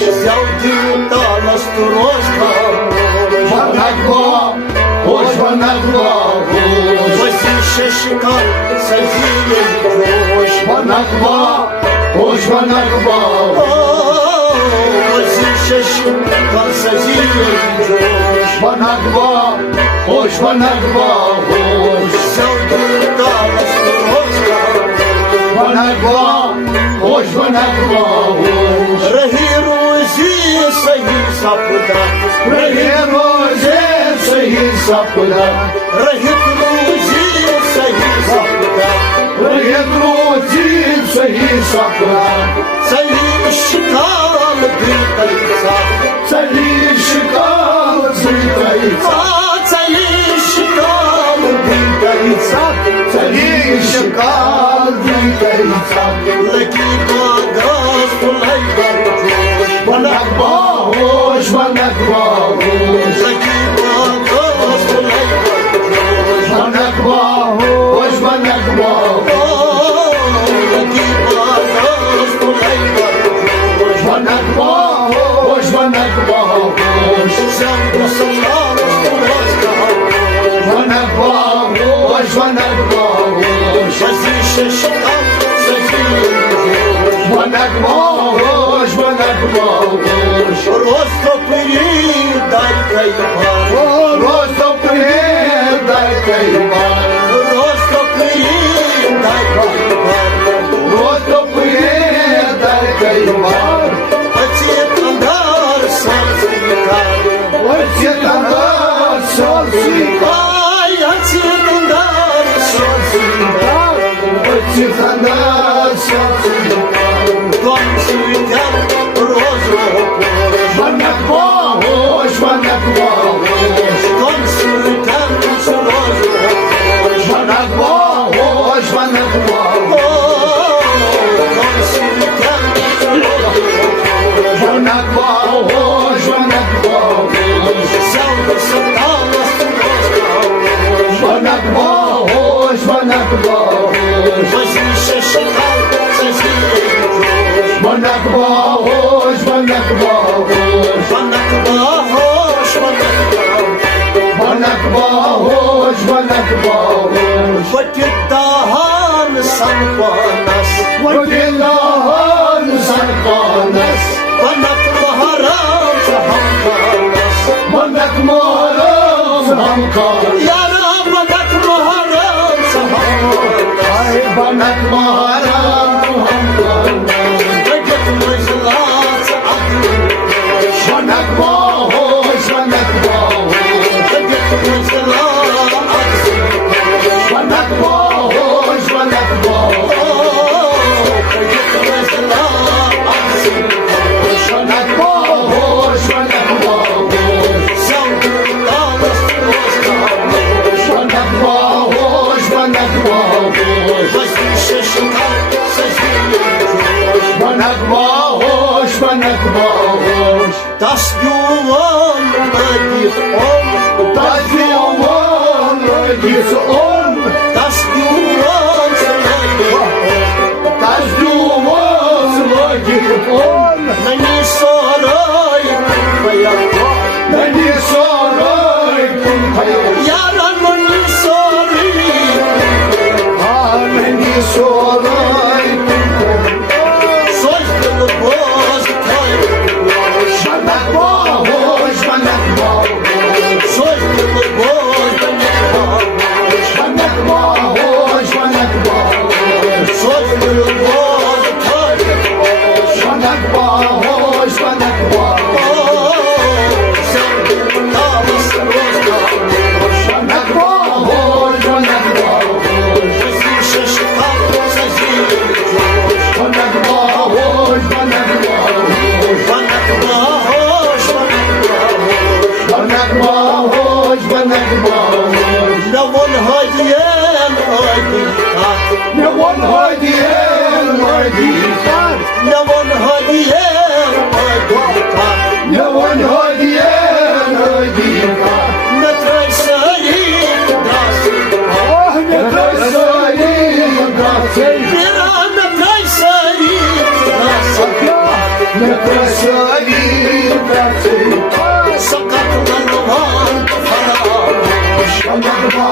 Взяв діта на сторожка, возіше шикар, садіє дощ. Возіше шикар, садіє дощ. Взяв діта на сторожка, регірузі саї запуда, регірузі саї запуда, цалі щикали вітаються, цалі щикали вітаються, лекі багаз полай баржуш, лекі багаз полай баржуш, лекі багаз полай баржуш, взяв до села на сторожка, возіше шикар, садіє дощ. Розтопирі, дай-ка й бар, розтопирі, дай-ка й бар, оцетандар сонцвікар, оцетандар сонцвікар, танцюють розового танцюють возіше шикар, садіє Ватідаган санпанас, Ванак магарам сахамканас, Яра ванак магарам сахамканас, Вадят мой злаца агнуш, Вадят мой злаца возіше шикар, садіє дощ. Та співом надіс он, та співом надіс он, на ній сорой твоя, Яра на ній сорой, соль любов твоя, соль любов не красиві, сокатла нога, фара, що не